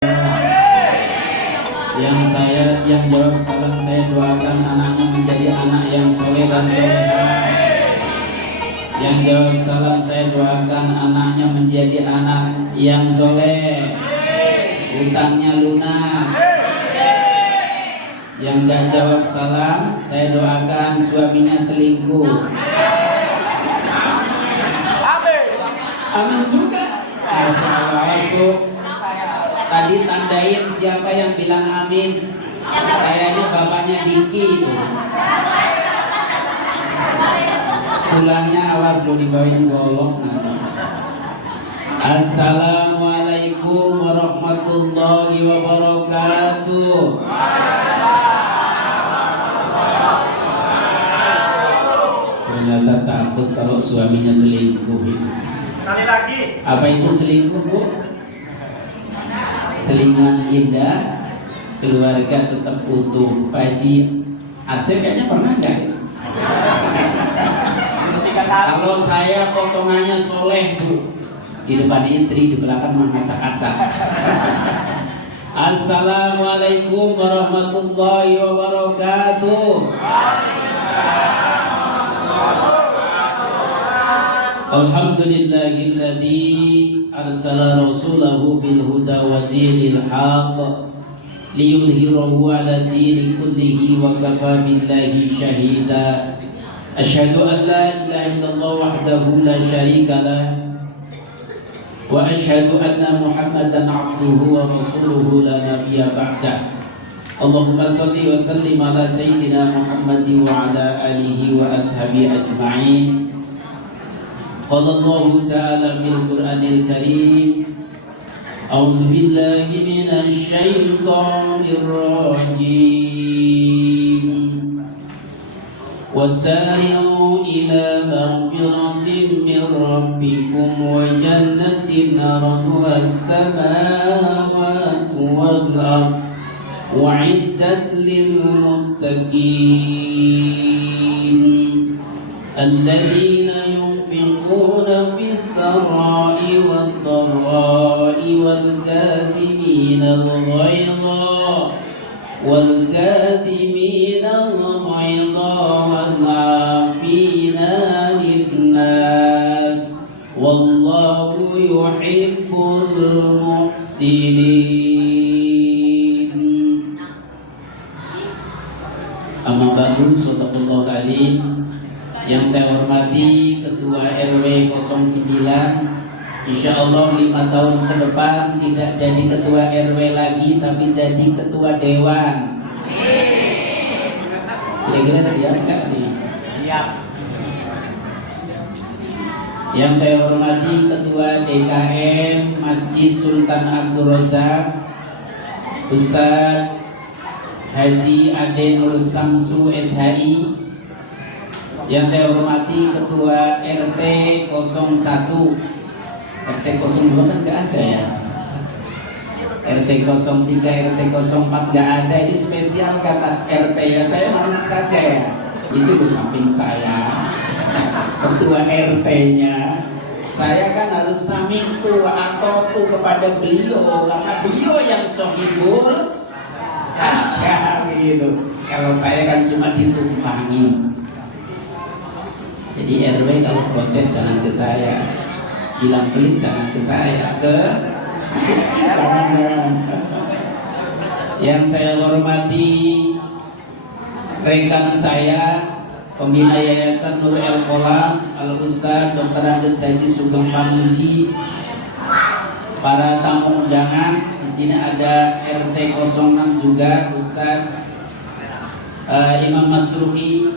Yang jawab salam saya doakan anaknya menjadi anak yang soleh dan solehah. Yang jawab salam saya doakan anaknya menjadi anak yang soleh, utangnya lunas. Yang gak jawab salam saya doakan suaminya selingkuh. Amin juga. Assalamualaikum. Tadi tandain siapa yang bilang amin. Kayaknya bapaknya Diki itu. Pulangnya awas lo dibawain golok nanti. Assalamualaikum warahmatullahi wabarakatuh. Ternyata takut kalau suaminya selingkuh itu. Sekali lagi. Apa itu selingkuh, Bu? Selingan indah, keluarga tetap utuh. Pak Haji Asep kayaknya pernah nggak? Kalau saya potongannya soleh, Bu, di depan istri, di belakang mengacak-acak. Assalamualaikum warahmatullahi wabarakatuh. Alhamdulillahilladzi arsala rasulahu bil huda wa dinil haqq liyudhhirahu 'ala dini kullihi wa kafa billahi shahida. Asyhadu an la ilaha illallah wahdahu la syarika lah wa asyhadu anna Muhammadan 'abduhu wa rasuluhu la nabiyya ba'dah. Allahumma shalli wa sallim ala sayyidina Muhammadin wa ala alihi wa ashabihi ajma'in. Qala Allah Ta'ala fil Qur'anil Karim, A'udzu billahi minasy syaithanir rajim. Wasari'u ila maghfiratin min rabbikum wa jannatin 'arduha as-samawati wal ardh u'iddat lil muttaqin alladzina ينفقون في السراء والضراء والكاظمين الغيظ والعافين عن الناس والله يحب المحسنين. Amma ba'du, sadaqallahul adzim. Yang saya hormati Ketua RW 09, insya Allah 5 tahun ke depan tidak jadi Ketua RW lagi, tapi jadi Ketua Dewan. Kira-kira siap nggak nih? Siap. Yang saya hormati Ketua DKM Masjid Sultan Abdul Razak, Ustadz Haji Ade Nur Samsu SHI. Yang saya hormati Ketua RT 01, RT 02 kan nggak ada ya, RT 03, RT 04 nggak ada. Ini spesial kata RT ya, saya manut saja ya. Itu di samping saya Ketua RT-nya. Saya kan harus samiku atau tuh kepada beliau, karena beliau yang sohibul aja gitu. Kalau saya kan cuma ditumpangi. Jadi RW kalau protes jangan ke saya, bilang pelit jangan ke saya, ke jangan. Yang saya hormati rekan saya, pembina Yayasan Nur El Kolam, Al Ustadz Dr. Andes Haji Sugeng Pamuji, para tamu undangan. Di sini ada RT 06 juga, Ustadz Imam Masruhi.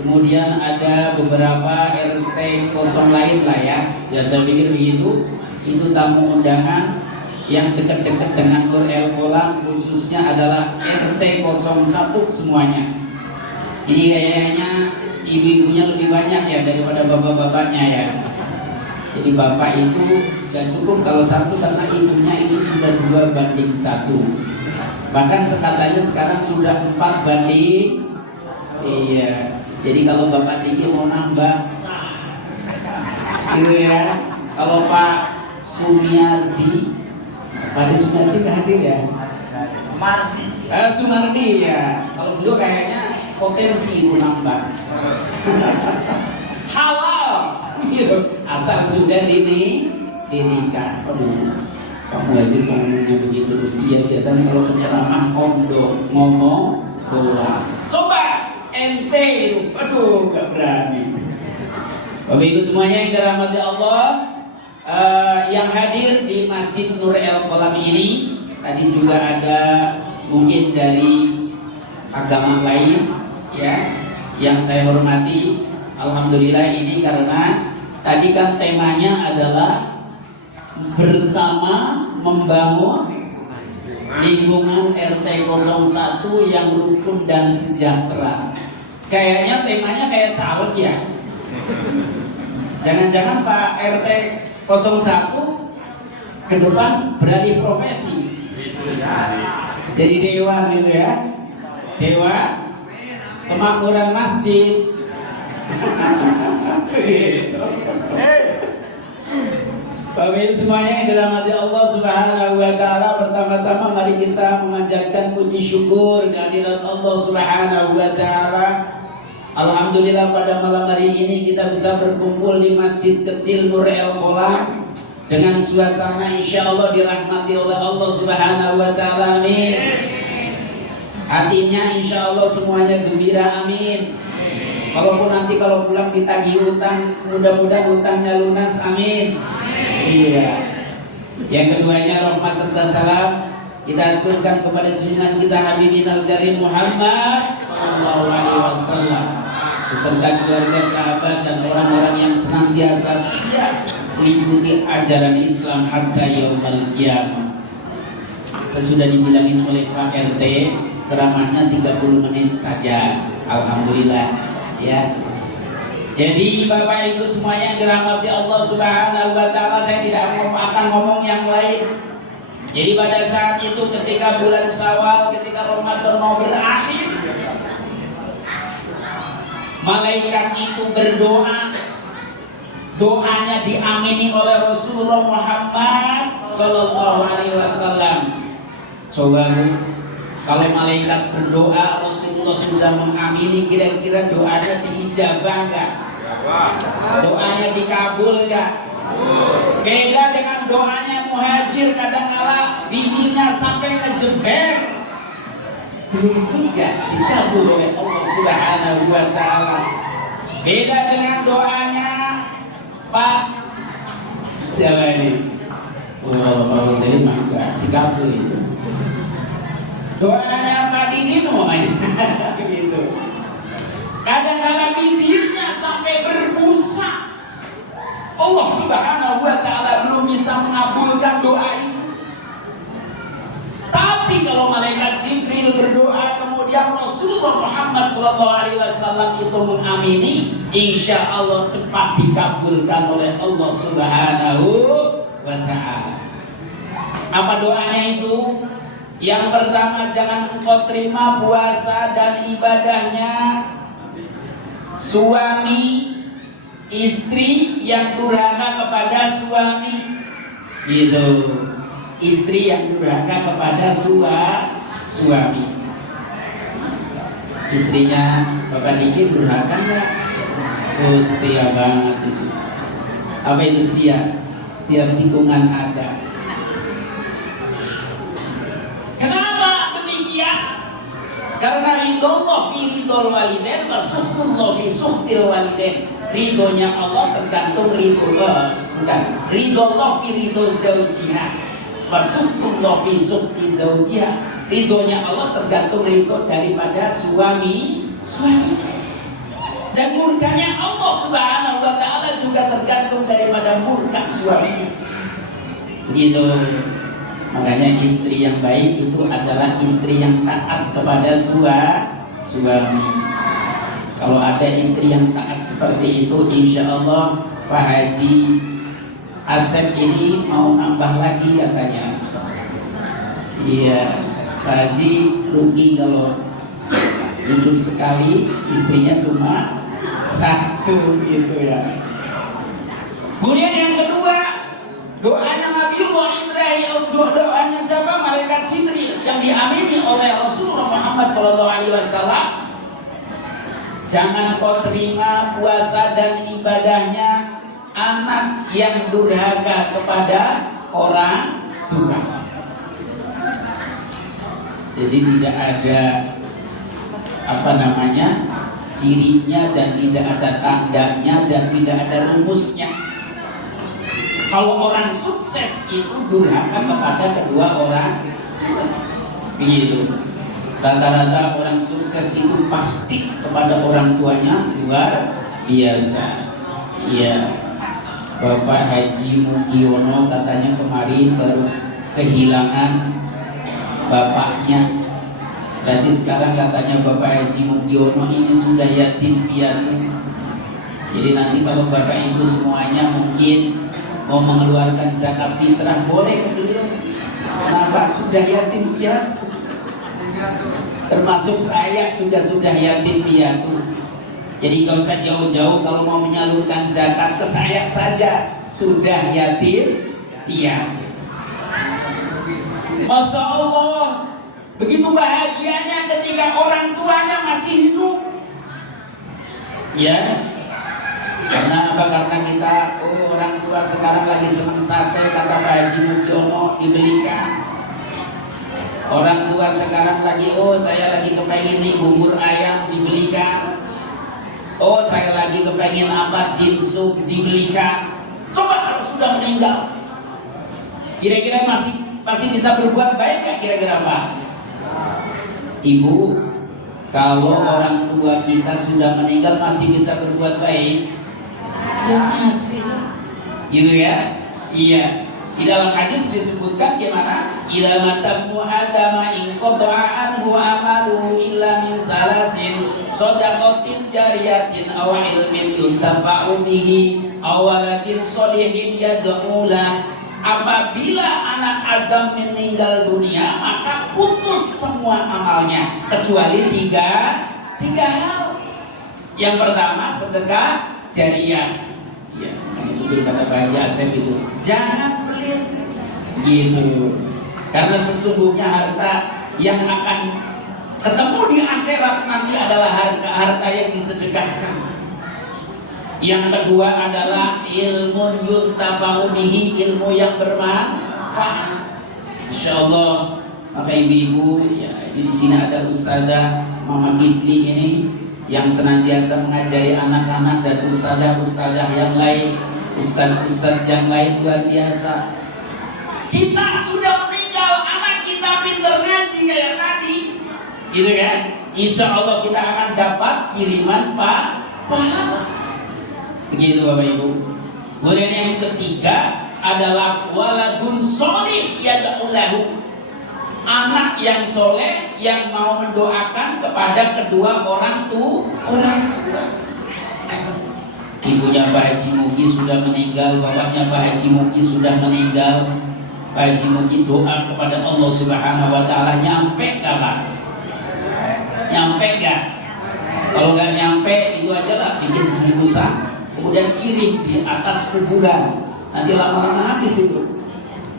Kemudian ada beberapa RT 0 lain lah ya. Ya saya pikir begitu. Itu tamu undangan yang dekat-dekat dengan Nur El Kolam, khususnya adalah RT 01 semuanya. Jadi kayaknya ibu-ibunya lebih banyak ya daripada bapak-bapaknya ya. Jadi bapak itu gak cukup kalau satu, karena ibunya itu sudah 2:1. Bahkan katanya sekarang sudah 4:. Iya. Jadi kalau Bapak Diki mau nambah sah, gitu ya. Kalau Pak Sumiardi Pak Sunardi nggak hadir ya? Mardi. Sunardi ya. Kalau beliau kayaknya potensi itu nambah. Halal, gitu. Asal sudah dinikah. Aduh, kamu aja ngomongnya begitu terus. Iya, biasanya kalau penceramah ngomong doang. Coba ente itu, aduh, gak berani. Bapak Ibu semuanya yang dirahmati Allah, yang hadir di Masjid Nur El Kolam ini, tadi juga ada mungkin dari agama lain, ya, yang saya hormati. Alhamdulillah ini karena tadi kan temanya adalah bersama membangun lingkungan RT 01 yang rukun dan sejahtera. Kayaknya temanya kayak caleg ya. Jangan-jangan Pak RT 01 ke depan beralih profesi. Jadi dewan gitu ya. Dewan kemakmuran masjid. Bapak Ibu semuanya yang dirahmati Allah Subhanahu wa taala, pertama-tama mari kita memanjatkan puji syukur kehadirat Allah Subhanahu wa taala. Alhamdulillah pada malam hari ini kita bisa berkumpul di masjid kecil Nur El Kolam dengan suasana insya Allah dirahmati oleh Allah Subhanahu wa taala. Amin. Hatinya insya Allah semuanya gembira. Amin. Walaupun nanti kalau pulang ditagih utang, mudah-mudahan utangnya lunas. Amin. Iya. Yang keduanya rahmat serta salam kita aturkan kepada junjungan kita Habibina Al-Karim Muhammad sallallahu alaihi wasallam beserta keluarga, sahabat dan orang-orang yang senantiasa setia mengikuti ajaran Islam hatta yaumil qiyamah. Sesudah dibilangin oleh Pak RT, ceramahnya 30 menit saja. Alhamdulillah. Ya. Jadi Bapak Ibu semuanya yang dirahmati Allah Subhanahu wa taala, saya tidak akan ngomong yang lain. Jadi pada saat itu ketika bulan Syawal, ketika Ramadan mau berakhir, malaikat itu berdoa. Doanya diamini oleh Rasulullah Muhammad sallallahu alaihi wasallam. Coba Bu, kalau malaikat berdoa, Rasulullah sudah mengamini, kira-kira doanya diijabah enggak? Doanya dikabul enggak? Beda dengan doanya muhajir, kadang-kala bibirnya sampai ngejember, belum juga dikabul oleh Allah Subhanahu wa taala. Beda dengan doanya Pak siapa ini? Pak Hussein maka dikabul itu. Doanya Pak Didin gitu. Kadang-kadang bibirnya sampai berbusa. Allah Subhanahu wa taala belum bisa mengabulkan doa itu. Tapi kalau malaikat Jibril berdoa, kemudian Rasulullah Muhammad SAW itu mengamini, insya Allah cepat dikabulkan oleh Allah Subhanahu wa taala. Apa doanya itu? Yang pertama, jangan engkau terima puasa dan ibadahnya suami istri yang durhaka kepada suami. Gitu. Istri yang durhaka kepada suami. Istrinya Bapak Diki durhaka ya? Oh, setia banget itu. Apa itu setia? Setiap tikungan ada. Kenapa demikian? Karena ridhollah fi ridhol walidain wa suhtullah fi suhtil walidain. Ridhonya Allah tergantung ridhollah, bukan. Ridhollah fi ridho zaujiha wa suhtullah fi suhti zaujiha. Ridhonya Allah tergantung ridho daripada suami. Dan murkanya Allah Subhanahu wa taala juga tergantung daripada murka suami. Begitu. Makanya istri yang baik itu adalah istri yang taat kepada suami. Kalau ada istri yang taat seperti itu, insya Allah Pak Haji Asep ini mau nambah lagi katanya. Iya, Pak Haji rugi kalau hidup sekali istrinya cuma satu gitu ya. Kemudian yang kedua, doanya Nabiullah Ibrahim, doanya Jibril yang diamini oleh Rasulullah Muhammad SAW, jangan kau terima puasa dan ibadahnya anak yang durhaka kepada orang tua. Jadi tidak ada cirinya dan tidak ada tandanya dan tidak ada rumusnya. Kalau orang sukses itu durhaka kepada kedua orang tua. Begitu. Rata-rata orang sukses itu pasti kepada orang tuanya luar biasa. Iya. Bapak Haji Mugiono katanya kemarin baru kehilangan bapaknya. Berarti sekarang katanya Bapak Haji Mugiono ini sudah yatim piatu. Jadi nanti kalau Bapak Ibu semuanya mungkin mau mengeluarkan zakat fitrah, boleh ke beliau. Kenapa? Sudah yatim piatu. Termasuk saya juga sudah yatim piatu. Jadi gak usah jauh-jauh kalau mau menyalurkan zakat ke saya saja sudah yatim piatu. Masya Allah, begitu bahagianya ketika orang tuanya masih hidup. Ya, karena apa? Karena kita, orang tua sekarang lagi senang sate, kata Pak Haji Mugiono, dibelikan. Orang tua sekarang lagi, saya lagi kepengen nih bubur ayam, dibelikan. Saya lagi kepengen apa, dimsum, dibelikan. Coba kalau sudah meninggal, kira-kira masih bisa berbuat baik nggak? Kira-kira apa? Ibu, kalau orang tua kita sudah meninggal masih bisa berbuat baik? Ya masih. Gitu ya? Iya. Di dalam hadis disebutkan gimana? Ila matabnu adama in qata'a anhu amaluhu illa min salasin shadaqatin jariyatin aw ilmin yuntafa'u bihi aw waladin sholihin yad'u lah. Apabila anak Adam meninggal dunia, maka putus semua amalnya kecuali tiga hal. Yang pertama sedekah jariyah. Ya, itu kata Pak Haji Asep itu. Jangan pelit gitu. Karena sesungguhnya harta yang akan ketemu di akhirat nanti adalah harta yang disedekahkan. Yang kedua adalah ilmu yuntafa'u bihi, ilmu yang bermanfaat. Insyaallah. Maka ibu-ibu, ya, di sini ada Ustazah Mama Kifli ini yang senantiasa mengajari anak-anak dan ustazah-ustazah yang lain, ustaz-ustaz yang lain luar biasa. Kita sudah meninggal, anak kita pinter ngaji kayak tadi, gitu kan? Insya Allah kita akan dapat kiriman pahala. Begitu Bapak Ibu. Kemudian yang ketiga adalah waladun sholih yad'u lahu. Anak yang soleh yang mau mendoakan kepada kedua orang tua. Ibunya Pak Haji Mugi sudah meninggal, bapaknya Pak Haji Mugi sudah meninggal. Pak Haji Mugi doa kepada Allah Subhanahu wa Ta'ala, nyampe gak Pak? Nyampe gak? Kalau gak nyampe, itu aja lah, bikin bungkusan, kemudian kirim di atas kuburan. Nanti lama-lama habis itu,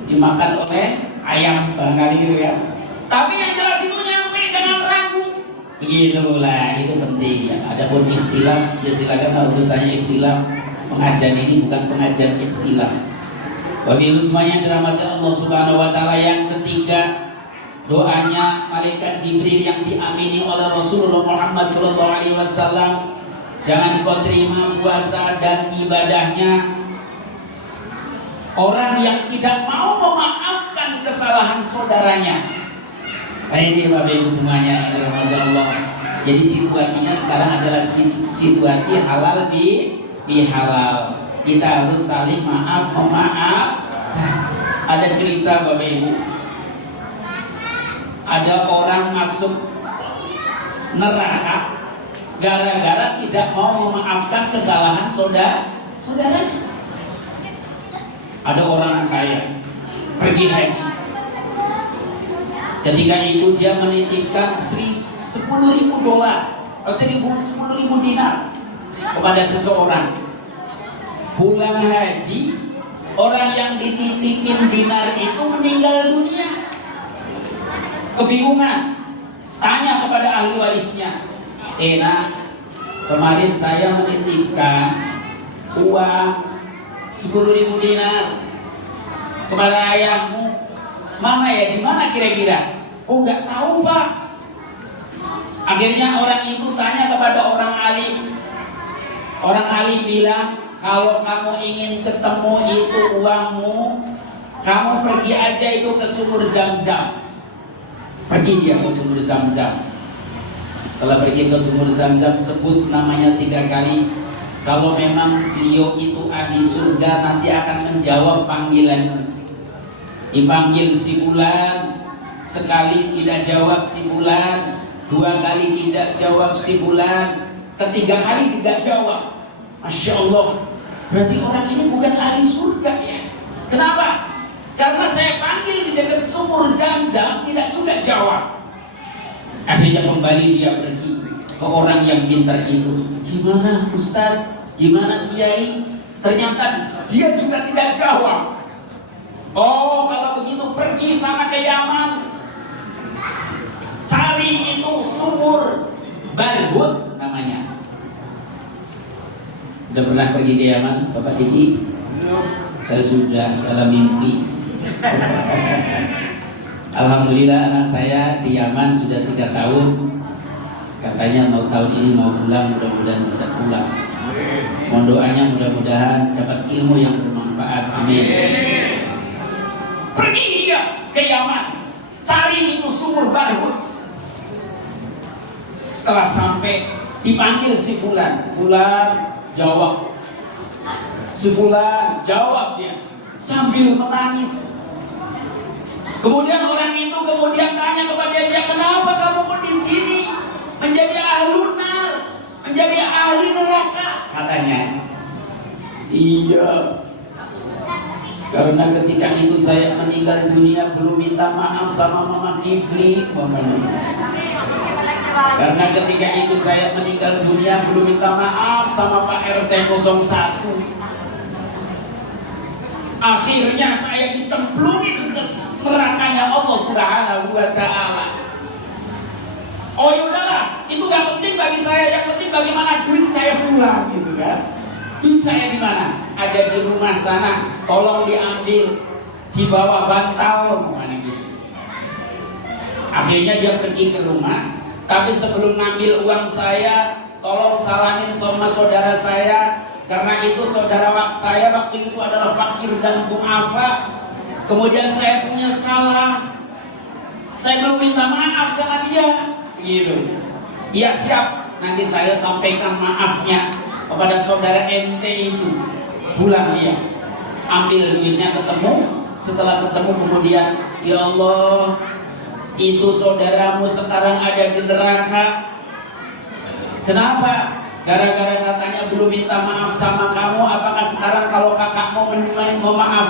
dimakan oleh ayam barangkali gitu ya. Tapi yang jelas itu nyampe, jangan ragu. Begitulah, itu penting ya. Adapun ikhtilaf, ya silakan urusannya ikhtilaf. Pengajian ini bukan pengajian ikhtilaf. Bapak semuanya dirahmati Allah Subhanahu wa Ta'ala. Yang ketiga, doanya malaikat Jibril yang diamini oleh Rasulullah Muhammad SAW. Jangan kau terima puasa dan ibadahnya orang yang tidak mau memaafkan kesalahan saudaranya. Ini Bapak Ibu semuanya, Allah. Jadi situasinya sekarang adalah situasi halal bihalal. Kita harus saling memaaf. Ada cerita Bapak Ibu. Ada orang masuk neraka gara-gara tidak mau memaafkan kesalahan saudaranya. Ada orang kaya pergi haji. Ketika itu dia menitipkan $10.000 10.000 dinar kepada seseorang. Pulang haji, orang yang dititipin dinar itu meninggal dunia. kebingungan, tanya kepada ahli warisnya, nak, kemarin saya menitipkan uang 10.000 dinar kepada ayahmu, mana ya, di mana kira-kira? Oh, nggak tahu Pak. Akhirnya orang itu tanya kepada orang alim. Orang alim bilang, kalau kamu ingin ketemu itu uangmu, kamu pergi aja itu ke sumur Zam-Zam. Pergi dia ke sumur Zam-Zam. Setelah pergi ke sumur Zam-Zam, sebut namanya 3 kali. Kalau memang beliau itu ahli surga, nanti akan menjawab panggilan. Dipanggil si fulan, sekali tidak jawab si fulan, 2 kali tidak jawab si fulan, ketiga kali tidak jawab. Masya Allah, berarti orang ini bukan ahli surga ya. Kenapa? Karena saya panggil di dekat sumur Zam-Zam tidak juga jawab. Akhirnya kembali dia pergi ke orang yang pintar itu. Gimana Ustaz? Gimana Kiai? Ternyata dia juga tidak jawab. Oh, kalau begitu pergi sana ke Yaman, cari itu sumur Barhut namanya. Udah pernah pergi ke Yaman, Bapak Diki? Saya sudah dalam mimpi. Alhamdulillah anak saya di Yaman sudah 3 tahun. Katanya mau tahun ini mau pulang, mudah-mudahan bisa pulang. Mohon doanya mudah-mudahan dapat ilmu yang bermanfaat. Amin. Pergi dia ke Yaman, cari itu sumur Barhut. Setelah sampai dipanggil si fulan, fulan jawab. Si fulan jawab dia sambil menangis. Kemudian orang itu tanya kepada dia, kenapa kamu kok di sini menjadi ahlun nar, menjadi ahli neraka? Katanya, iya. Karena ketika itu saya meninggal dunia belum minta maaf sama Mama Kifli. Karena ketika itu saya meninggal dunia belum minta maaf sama Pak RT 01. Akhirnya saya dicemplungin ke nerakanya Allah Subhanahu wa Ta'ala. Oh yaudahlah, itu gak penting bagi saya, yang penting bagaimana duit saya pulang gitu kan. Duit saya di mana? Ada di rumah sana, tolong diambil, di bawah bantal gitu. Akhirnya dia pergi ke rumah, tapi sebelum ngambil uang saya, tolong salamin sama saudara saya, karena itu saudara saya waktu itu adalah fakir dan du'afa. Kemudian saya punya salah, saya belum minta maaf sama dia, gitu. Iya siap, nanti saya sampaikan maafnya kepada saudara ente itu. Pulang dia, ambil duitnya, ketemu. Setelah ketemu kemudian, ya Allah, itu saudaramu sekarang ada di neraka. Kenapa? Gara-gara katanya belum minta maaf sama kamu. Apakah sekarang kalau kakakmu memaaf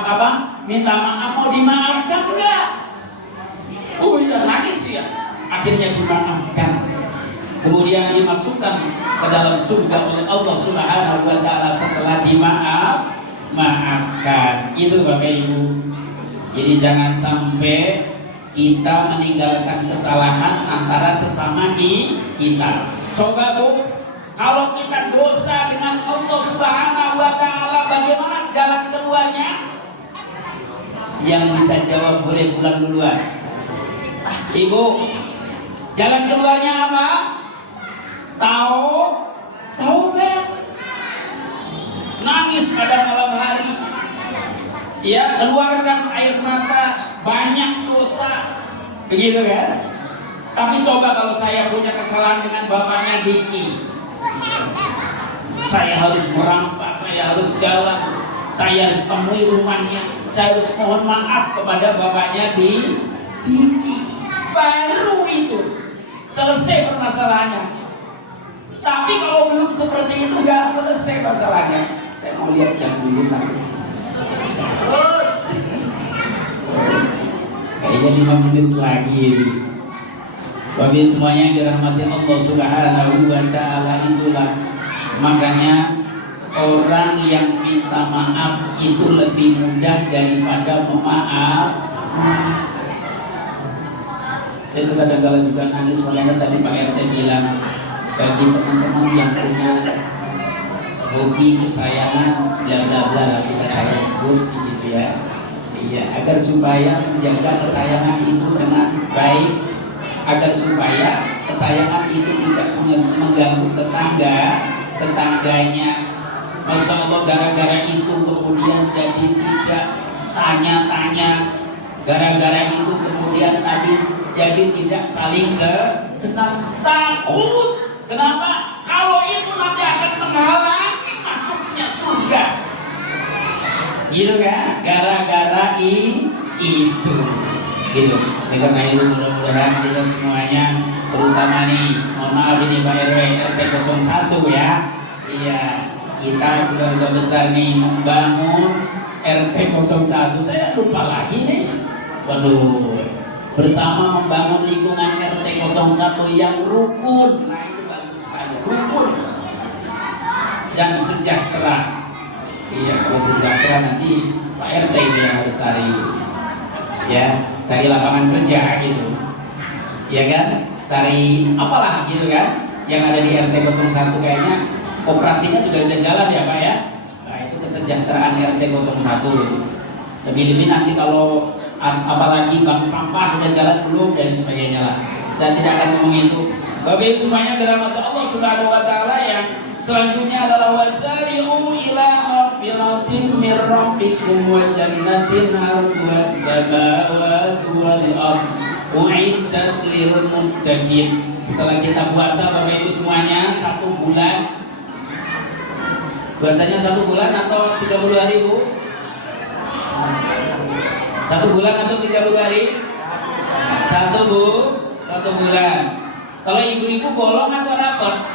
minta maaf mau dimaafkan enggak? Oh iya, nangis dia. Akhirnya dimaafkan. Kemudian dimasukkan ke dalam surga oleh Allah Subhanahu wa Ta'ala setelah dimaafkan. Itu Bapak Ibu. Jadi jangan sampai kita meninggalkan kesalahan antara sesama kita. Coba Bu, kalau kita dosa dengan Allah Subhanahu wa Ta'ala, bagaimana jalan keluarnya? Yang bisa jawab boleh pulang duluan. Ibu, jalan keluarnya apa? Taubat. Nangis pada malam hari. Ya, keluarkan air mata, banyak dosa. Begitu kan? Tapi coba kalau saya punya kesalahan dengan bapaknya Diki, saya harus merampas, saya harus jalan, saya harus temui rumahnya, saya harus mohon maaf kepada bapaknya Diki. Baru itu selesai permasalahannya. Tapi kalau belum seperti itu gak selesai masalahnya. Saya mau lihat jam dulu nanti. Kayaknya 5 menit lagi ini. Bagi semuanya yang dirahmati Allah Subhanahu wa Ta'ala, itulah makanya orang yang minta maaf itu lebih mudah daripada memaaf. Saya tuh kadang-kadang juga nangis, makanya tadi Pak RT bilang bagi teman-teman yang punya hobi kesayangan bla bla bla lah kita saya sebut gitu ya. Iya, agar supaya menjaga kesayangan itu dengan baik, agar supaya kesayangan itu tidak mengganggu tetangganya. Masya Allah, gara-gara itu kemudian jadi tidak tanya-tanya, gara-gara itu kemudian tadi jadi tidak saling kenal, takut. Kenapa? Kalau itu nanti akan menghalangi masuknya surga, gitu kan? Gara-gara itu, gitu. Karena itu mudah-mudahan kita semuanya, terutama nih, mohon maaf ini Pak RW RT 01 ya. Iya, kita keluarga besar nih membangun RT 01. Saya lupa lagi nih. Waduh, bersama membangun lingkungan RT 01 yang rukun. Nah itu bagus sekali, rukun dan sejahtera. Iya, kalau sejahtera nanti Pak RT yang harus cari, ya, cari lapangan kerja gitu, ya kan, cari apalah gitu kan, yang ada di RT 01 kayaknya operasinya juga udah jalan ya Pak ya. Nah itu kesejahteraan RT 01. Lebih-lebih nanti kalau apalagi bank sampah udah jalan belum dan sebagainya lah. Saya tidak akan ngomong itu. Bapak Ibu semuanya dirahmati Allah Subhanahu wa taala, yang selanjutnya adalah wasari'u ila maghfiratin mir rabbikum wa jannatin 'arduha as-samawati wal ardh u'iddat lil muttaqin. Setelah kita puasa Bapak Ibu semuanya 1 bulan. Puasanya 1 bulan atau 30 hari Bu? 1 bulan atau 30 hari? 1 Bu, 1 bulan. Kalau ibu-ibu bolong atau rapot?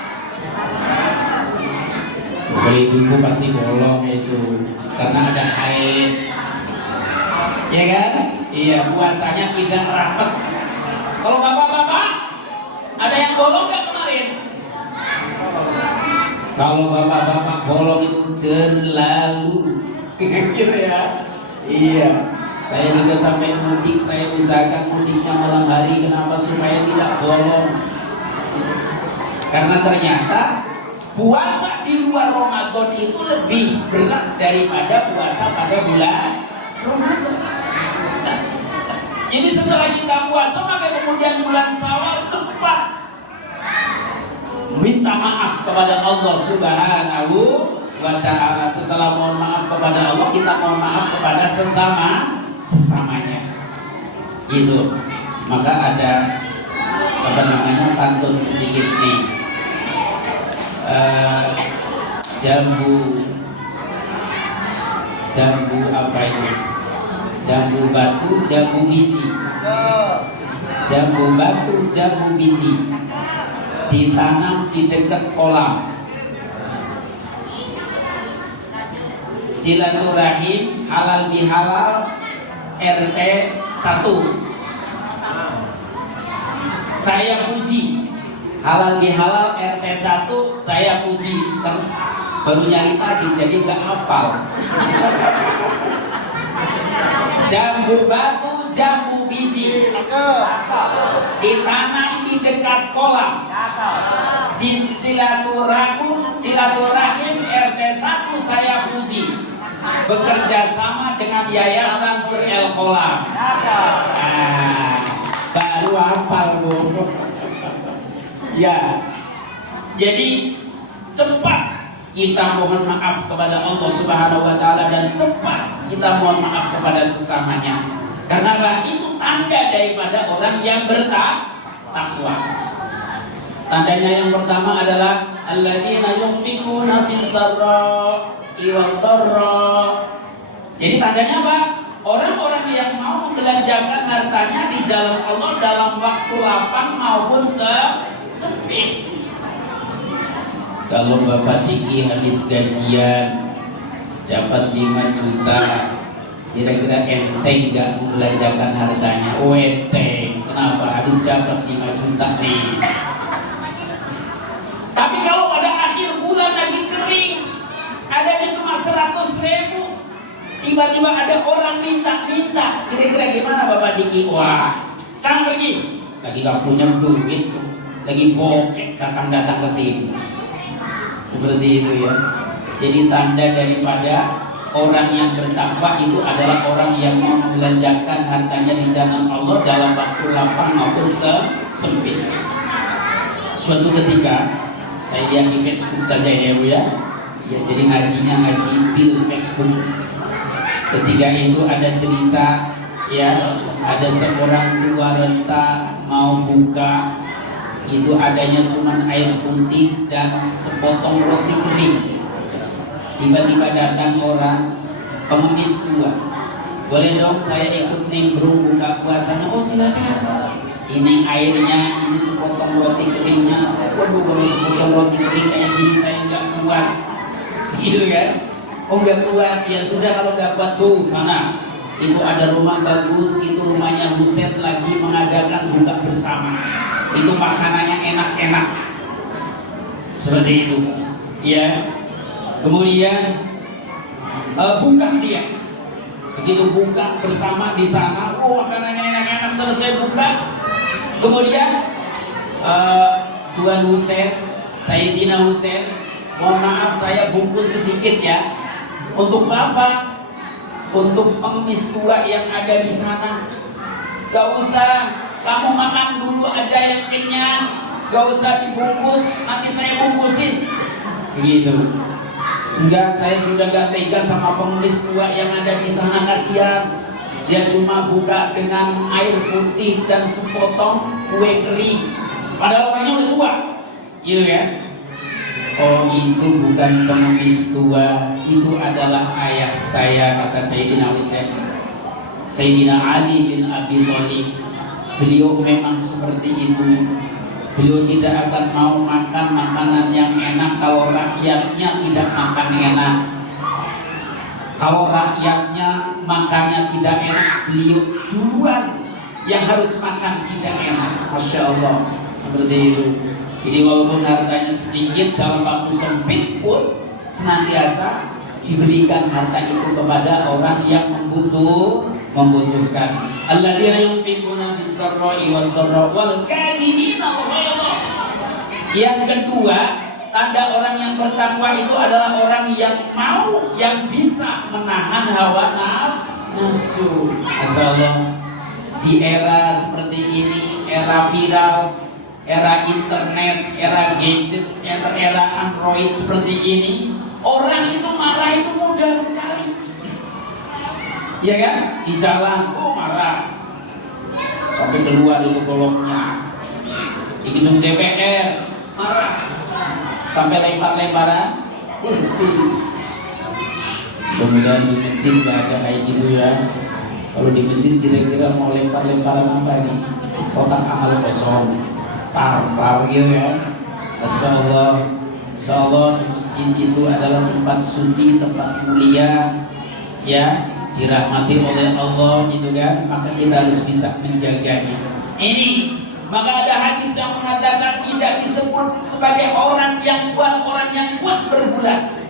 Kalau ibu-ibu pasti bolong itu, karena ada haid, ya kan? Iya, puasanya tidak rapat. Kalau bapak-bapak, ada yang bolong nggak kemarin? Kalau bapak-bapak bolong itu terlalu, gitu ya? Iya. Saya juga sampai mudik, saya usahakan mudiknya malam hari. Kenapa? Supaya tidak bolong. Karena ternyata puasa di luar Ramadan itu lebih berat daripada puasa pada bulan Ramadan. Jadi setelah kita puasa, maka kemudian bulan Syawal cepat minta maaf kepada Allah Subhanahu wa ta'ala. Setelah mohon maaf kepada Allah, kita mohon maaf kepada sesamanya, gitu. Maka ada apa namanya, pantun sedikit nih, jambu apa ini, jambu batu jambu biji, jambu batu jambu biji, ditanam di dekat kolam. Silaturahim halal bihalal RT 1. Saya puji halal bihalal RT 1, saya puji. Baru nyari tadi jadi nggak hafal. Jambu batu jambu biji, ditanam di dekat kolam. Silaturahim RT 1 saya puji. Bekerja sama dengan Yayasan Nur El Kholam. Nah, baru hafal Bu. Ya, jadi cepat kita mohon maaf kepada Allah Subhanahu wa taala, dan cepat kita mohon maaf kepada sesamanya. Karena itu tanda daripada orang yang bertakwa. Tandanya yang pertama adalah alladzina yunfiquna fis-sarra'i wad-dharra. Jadi tandanya apa? Orang-orang yang mau membelanjakan hartanya di jalan Allah dalam waktu lapang maupun sempit. Kalau Bapak Diki habis gajian dapat 5 juta, kira-kira enteng nggak membelanjakan hartanya? Oh enteng. Kenapa? Habis dapat 5 juta nih. Tapi kalau pada akhir bulan lagi kering, adanya cuma 100.000, tiba-tiba ada orang minta-minta, kira-kira gimana Bapak Diki? Wah, sana pergi. lagi gak punya duit, lagi bokek datang ke sini. Seperti itu ya. Jadi tanda daripada orang yang bertakwa itu adalah orang yang mau membelanjakan hartanya di jalan Allah dalam waktu lapang maupun sempit. Suatu ketika saya lihat di Facebook saja ya Bu ya. Ya jadi ngaji pil Facebook. Ketika itu ada cerita ya, ada seorang tua renta mau buka, itu adanya cuman air putih dan sepotong roti kering. Tiba-tiba datang orang pengemis tua, boleh dong saya ikut nimbrung buka puasanya? Oh silakan. Ini airnya, ini sepotong roti keringnya. Waduh kalau sepotong roti kering kayak gini saya nggak kuat, gitu kan? Oh nggak kuat, ya sudah kalau nggak kuat tuh sana. Itu ada rumah bagus, itu rumahnya Huset lagi mengadakan buka bersama. Itu makanannya enak-enak. Seperti itu. Ya. Kemudian buka dia. Begitu buka bersama di sana, oh makanannya enak-enak, selesai buka. Kemudian Tuan Huset, Sayyidina Huset, mohon maaf saya bungkus sedikit ya. Untuk apa? Untuk pengemis tua yang ada di sana. Gak usah kamu makan dulu aja yang kenyang, gak usah dibungkus, nanti saya bungkusin. Begitu. Enggak, saya sudah gak tega sama pengemis tua yang ada di sana, kasihan. Dia cuma buka dengan air putih dan sepotong kue kering. Padahal orangnya udah tua, gitu ya. Oh itu bukan pengemis tua, itu adalah ayah saya, kata Sayyidina Husain. Sayyidina Ali bin Abi Thalib, beliau memang seperti itu. Beliau tidak akan mau makan makanan yang enak kalau rakyatnya tidak makan enak. Kalau rakyatnya makannya tidak enak, beliau duluan yang harus makan tidak enak. Masya Allah, seperti itu. Jadi walaupun hartanya sedikit, dalam waktu sempit pun senantiasa diberikan harta itu kepada orang yang membutuhkan. Alladzina yunfiquna fis-sarra'i wad-dharra'i wal kadhimina al-ghaidha. Yang kedua, tanda orang yang bertakwa itu adalah orang yang mau, yang bisa menahan hawa nafsu. Masyaallah. Di era seperti ini, era viral, era internet, era gadget, era Android seperti ini, orang itu marah itu mudah sekali. Ya kan? Di jalan, oh marah. Sampai keluar itu golongnya. Di gedung DPR, marah. Sampai lempar-lemparan kursi. Mudah-mudahan di masjid gak ada kayak gitu ya. Kalau di masjid kira-kira mau lempar-lemparan apa nih? Kotak amal kosong. Par gitu ya. Insyaallah di masjid itu adalah tempat suci, tempat mulia ya, dirahmati oleh Allah gitu kan, maka kita harus bisa menjaganya. Ini maka ada hadis yang mengatakan tidak disebut sebagai orang yang kuat berbulan,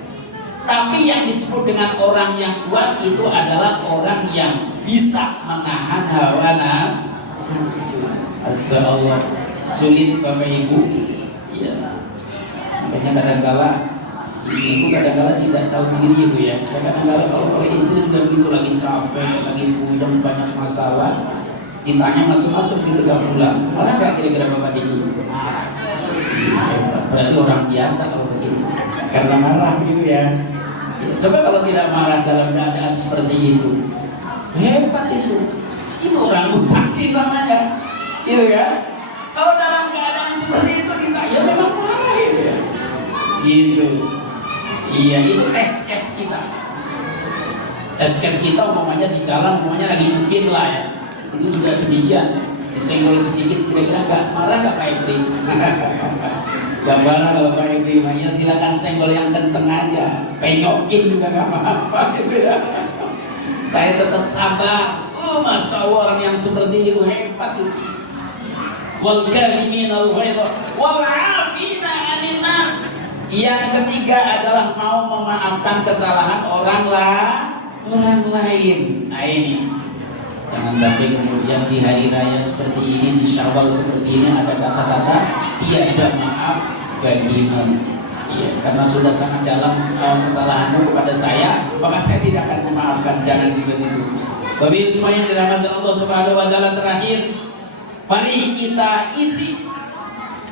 tapi yang disebut dengan orang yang kuat itu adalah orang yang bisa menahan hawa nafsu. Assallallahu sulit Bapak Ibu ya. Makanya kadang-kala ibu kadang-kala tidak tahu diri Bu ya. Saya kadang-kala kalau istri juga gitu, lagi capek, lagi puyeng, banyak masalah, ditanya macam-macam gitu gak pulang. Marah gak kira-kira Bapak Diki? Berarti orang biasa kalau begitu, karena marah gitu ya. Coba kalau tidak marah dalam keadaan seperti itu, hebat itu. Itu orang mutakin namanya, gitu ya. Kalau dalam keadaan seperti itu ditanya memang marah gitu ya. Gitu. Iya, itu tes kita. Tes kita umpamanya di jalan, umpamanya lagi nyupir lah ya. Itu juga demikian. Disenggol sedikit kira-kira gak marah gak Pak Ibri? Gak marah kalau Pak Ibri, makanya silakan senggol yang kenceng aja. Penyokin juga gak apa-apa gitu ya. Saya tetap sabar. Masya Allah, orang yang seperti itu hebat itu. Wal kadhimina al-ghaidha wal 'afina 'anil nas. Yang ketiga adalah mau memaafkan kesalahan orang lain. Nah ini Jangan sampai kemudian di hari raya seperti ini, di Syawal seperti ini ada kata-kata tiada maaf bagimu. Ya, karena sudah sangat dalam kesalahanmu kepada saya, maka saya tidak akan memaafkan. Jangan seperti itu. Bapak semua yang dirahmati Allah Subhanahu wa taala, terakhir, mari kita isi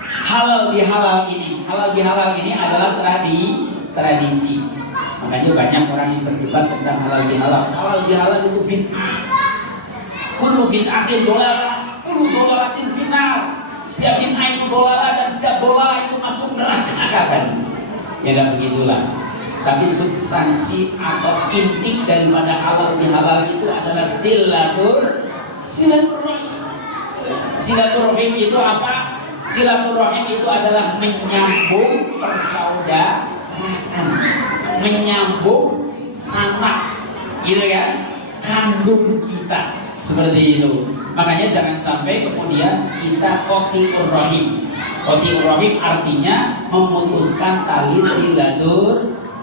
halal bihalal ini. Halal bihalal ini adalah tradisi. Makanya banyak orang yang berdebat tentang halal bihalal. Halal bihalal itu bid'ah. Kullu bid'atin dolalah, kullu dolalatin final. Setiap bid'ah itu dolalah dan setiap dolalah itu masuk neraka kan. Ya enggak begitulah. Tapi substansi atau inti daripada halal bihalal itu adalah silaturahim. Silaturahim itu apa? Silaturahim itu adalah menyambung persaudaraan, menyambung sanak, gitu kan? Kandung kita seperti itu. Makanya jangan sampai kemudian kita qati'ur rahim. Qati'ur rahim artinya memutuskan tali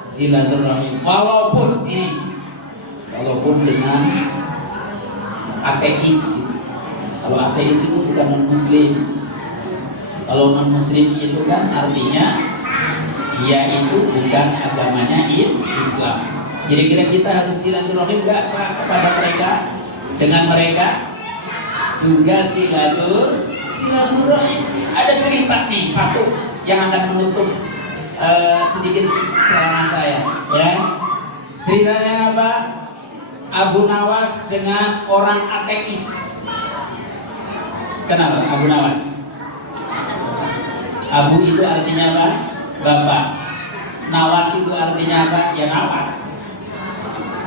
silaturahim. Walaupun dengan ateis. Kalau ateis itu bukan non-muslim. Kalau non-muslim itu kan artinya dia itu bukan agamanya Islam. Kira-kira kita harus silaturahim gak Pak kepada mereka? Dengan mereka juga silaturahim. Ada cerita nih satu yang akan menutup sedikit ceramah saya, ya. Ceritanya apa? Abu Nawas dengan orang ateis. Kenal Abu Nawas? Abu itu artinya apa? Bapak. Nawas itu artinya apa? Ya nawas.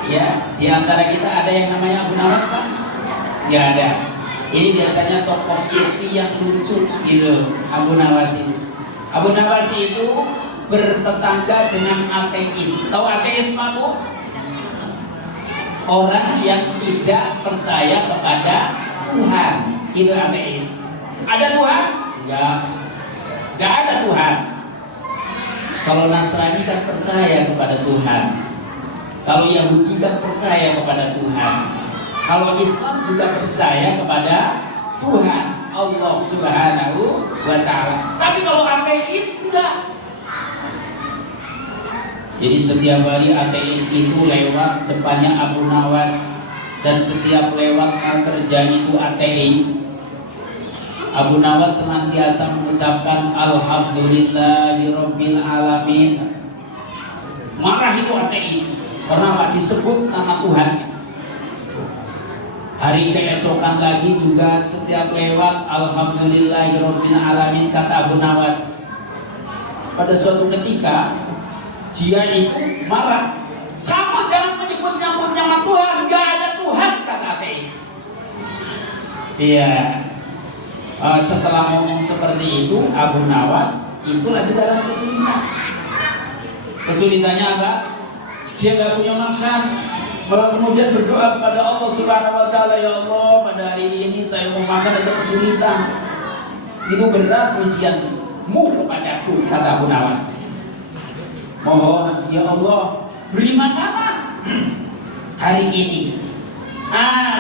Ya, di antara kita ada yang namanya Abu Nawas kan? Ya ada. Ini biasanya tokoh sufi yang lucu gitu. Abu Nawas itu. Abu Nawas itu bertetangga dengan ateis. Tahu ateis Bu? Orang yang tidak percaya kepada Tuhan. Itu ateis. Ada Tuhan? Enggak. Enggak ada Tuhan. Kalau Nasrani kan percaya kepada Tuhan. Kalau Yahudi kan percaya kepada Tuhan. Kalau Islam juga percaya kepada Tuhan Allah Subhanahu wa ta'ala. Tapi kalau ateis enggak. Jadi setiap hari ateis itu lewat depannya Abu Nawas, dan setiap lewat kerja itu ateis. Abu Nawas senantiasa mengucapkan Alhamdulillahirabbil alamin. Marah itu ateis. Karena disebut nama Tuhan. Hari keesokan lagi juga setiap lewat Alhamdulillahirabbil alamin, kata Abu Nawas. Pada suatu ketika dia itu marah. Kamu jangan menyebut-nyebut nama Tuhan, gak ada Tuhan, kata ateis. Iya. Setelah ngomong seperti itu, Abu Nawas itu lagi dalam kesulitan. Kesulitannya apa? Dia gak punya makan. Malah kemudian berdoa kepada Allah Subhanahu wa ta'ala, ya Allah, pada hari ini saya mau makan aja kesulitan. Itu berat ujianmu kepadaku, kata Abu Nawas. Mohon ya Allah beri makanan hari ini.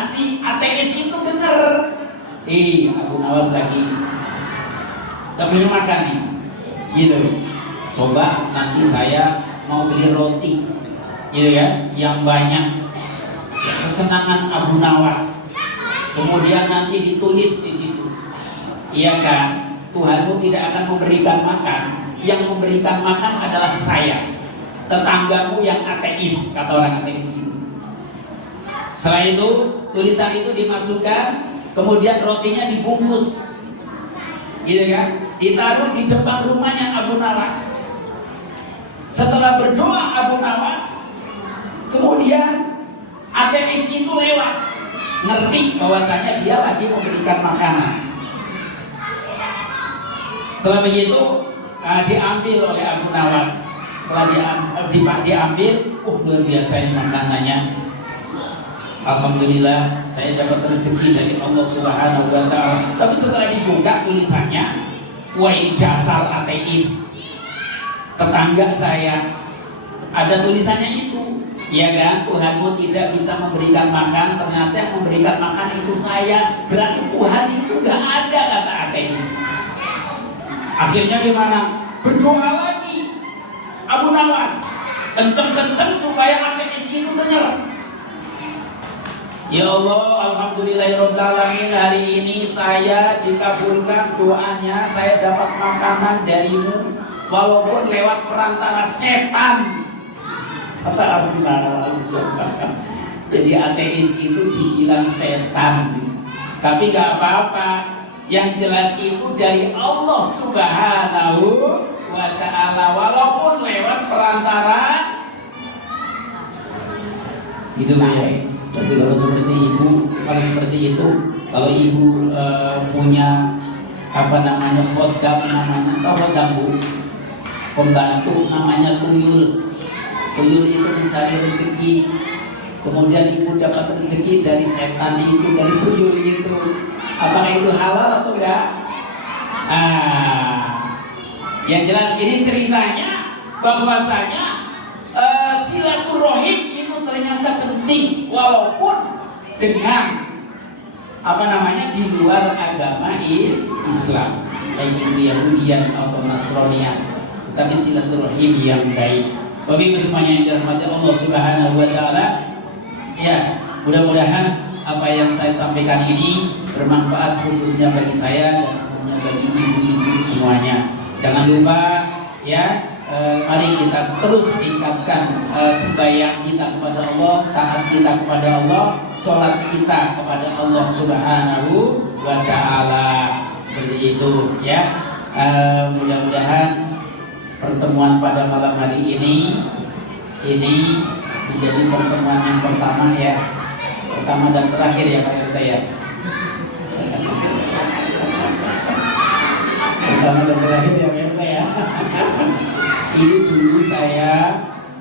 Si ateis itu dengar, Abu Nawas lagi gak punya makan nih, gitu. Coba nanti saya mau beli roti, gitu ya, yang banyak, ya, kesenangan Abu Nawas. Kemudian nanti ditulis di situ, iya kan, Tuhanmu tidak akan memberikan makan. Yang memberikan makan adalah saya, tetanggamu yang ateis, kata orang ateis. Setelah itu tulisan itu dimasukkan, kemudian rotinya dibungkus, gitu kan, ditaruh di depan rumahnya Abu Nawas. Setelah berdoa Abu Nawas, kemudian ateis itu lewat, ngerti bahwasanya dia lagi memberikan makanan. Setelah begitu diambil oleh Abu Nawas. Setelah diambil, luar biasa ini makanannya. Alhamdulillah, saya dapat rezeki dari Allah Subhanahu wa ta'ala. Tapi setelah dibuka tulisannya, wahai dasar ateis, tetangga saya, ada tulisannya itu, Ya kan, Tuhanmu tidak bisa memberikan makan, ternyata yang memberikan makan itu saya. Berarti Tuhan itu gak ada, kata ateis. Akhirnya gimana? Berdoa lagi Abu Nawas, kenceng-kenceng supaya ateis itu dengar. Ya Allah, alhamdulillahirobbilalamin, hari ini saya dikabulkan doanya, saya dapat makanan darimu walaupun lewat perantara setan, kata Abu Nawas. Jadi ateis itu dibilang setan, tapi gak apa-apa, yang jelas itu dari Allah Subhanahu wa ta'ala walaupun lewat perantara itu ya. Jadi kalau seperti itu, kalau ibu punya apa namanya khodam, namanya tahu khodam bu, pembantu namanya tuyul. Tuyul itu mencari rezeki, kemudian ibu dapat rezeki dari setan itu, dari tuyul itu. Apakah itu halal atau enggak? Yang jelas ini ceritanya bahwasanya silaturahim itu ternyata penting walaupun dengan apa namanya di luar agama Islam, baik itu Yahudian atau Nasranian, tapi silaturahim yang baik. Bapak Ibu semuanya yang dirahmati Allah Subhanahu wa taala, ya, mudah-mudahan apa yang saya sampaikan ini bermanfaat khususnya bagi saya dan umumnya bagi ibu-ibu semuanya. Jangan lupa ya, mari kita terus tingkatkan sembahyang kita kepada Allah, taat kita kepada Allah, sholat kita kepada Allah Subhanahu wa ta'ala, seperti itu ya. Mudah-mudahan pertemuan pada malam hari ini menjadi pertemuan yang pertama ya, pertama dan terakhir ya Pak RT ya. Pertama dan terakhir ya Pak RT ya. Ini dulu saya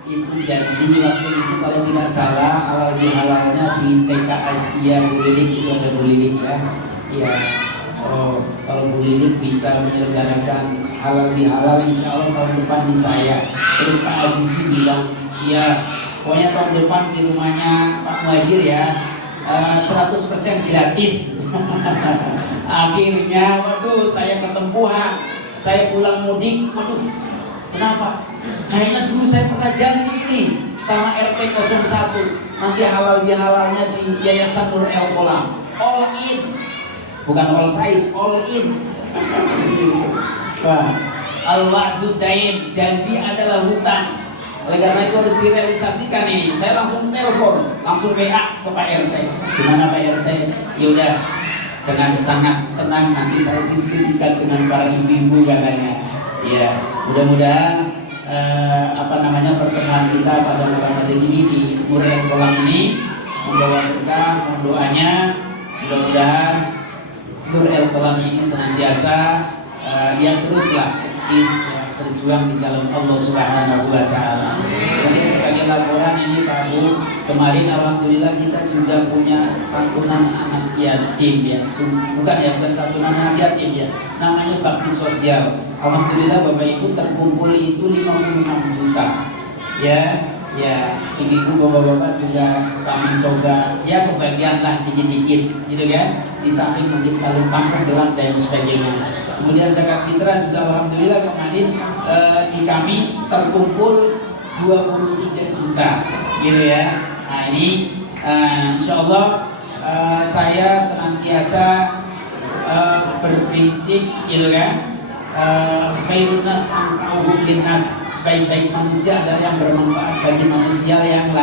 itu janji waktu itu kalau tidak salah halal bihalalnya di TK Astia Bulilik, itu ada Bulilik ya. Iya. Oh, kalau Bulilik bisa menyelenggarakan halal bihalal, insya Allah tahun depan di saya. Terus Pak Haji bilang, iya, pokoknya tahun depan di rumahnya Pak Muhajir ya, 100% gratis. Akhirnya, waduh, saya ketempuhan. Saya pulang mudik, waduh, kenapa? Kayaknya dulu saya pernah janji ini sama RT 01, nanti halal bihalalnya di Yayasan Nur El Kolam, all in, bukan all size, all in. Wah, al-wa'du dain, janji adalah hutang. Oleh karena itu harus direalisasikan ini. Saya langsung telepon, langsung WA ke Pak RT. Gimana Pak RT? Yaudah, dengan sangat senang nanti saya diskusikan dengan para ibu-ibu katanya. Ya, mudah-mudahan pertemuan kita pada malam hari ini di Nur El Kolam ini membawa berkah, doanya mudah-mudahan Nur El Kolam ini senantiasa yang teruslah eksis ya, berjuang di jalan Allah Subhanahu wa ta'ala. Jadi sebagai laporan ini Pak Bu, kemarin alhamdulillah kita juga punya santunan anak yatim ya, bukan santunan anak yatim ya, namanya bakti sosial. Alhamdulillah Bapak Ibu terkumpul itu 56 juta ya, ibu-ibu bapak-bapak juga kami coba ya kebagian lah dikit-dikit gitu kan, di samping mungkin kalau panggung gelang dan sebagainya. Kemudian zakat fitrah juga alhamdulillah kemarin di kami terkumpul 23 juta gitu ya. Nah ini insya Allah saya senantiasa berprinsip gitu kan, khairun nas anfa'uhum linnas, sebaik-baik manusia adalah yang bermanfaat bagi manusia yang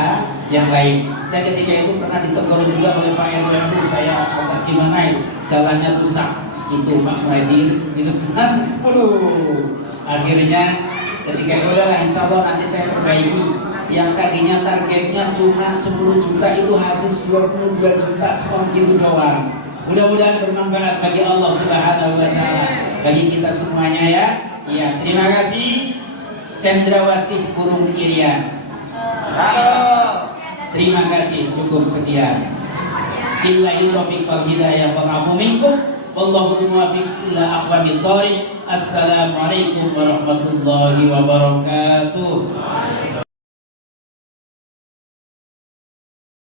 lain. Saya ketika itu pernah ditegur juga oleh Pak RW, saya agak gimana itu jalannya rusak itu Pak Muhajir gitu kan. Akhirnya ketika itu udahlah insya Allah nanti saya perbaiki. Yang tadinya targetnya cuma 10 juta itu habis 22 juta, cuma begitu doang. Mudah-mudahan bermanfaat bagi Allah Subhanahu wa ta'ala, bagi kita semuanya ya. Iya, terima kasih Cendrawasih Burung Irian. Terima kasih, cukup sekian. Billahi taufiq wal hidayah wal afu minkum wallahu muwaffiq ila aqwamit thoriq. Assalamualaikum warahmatullahi wabarakatuh.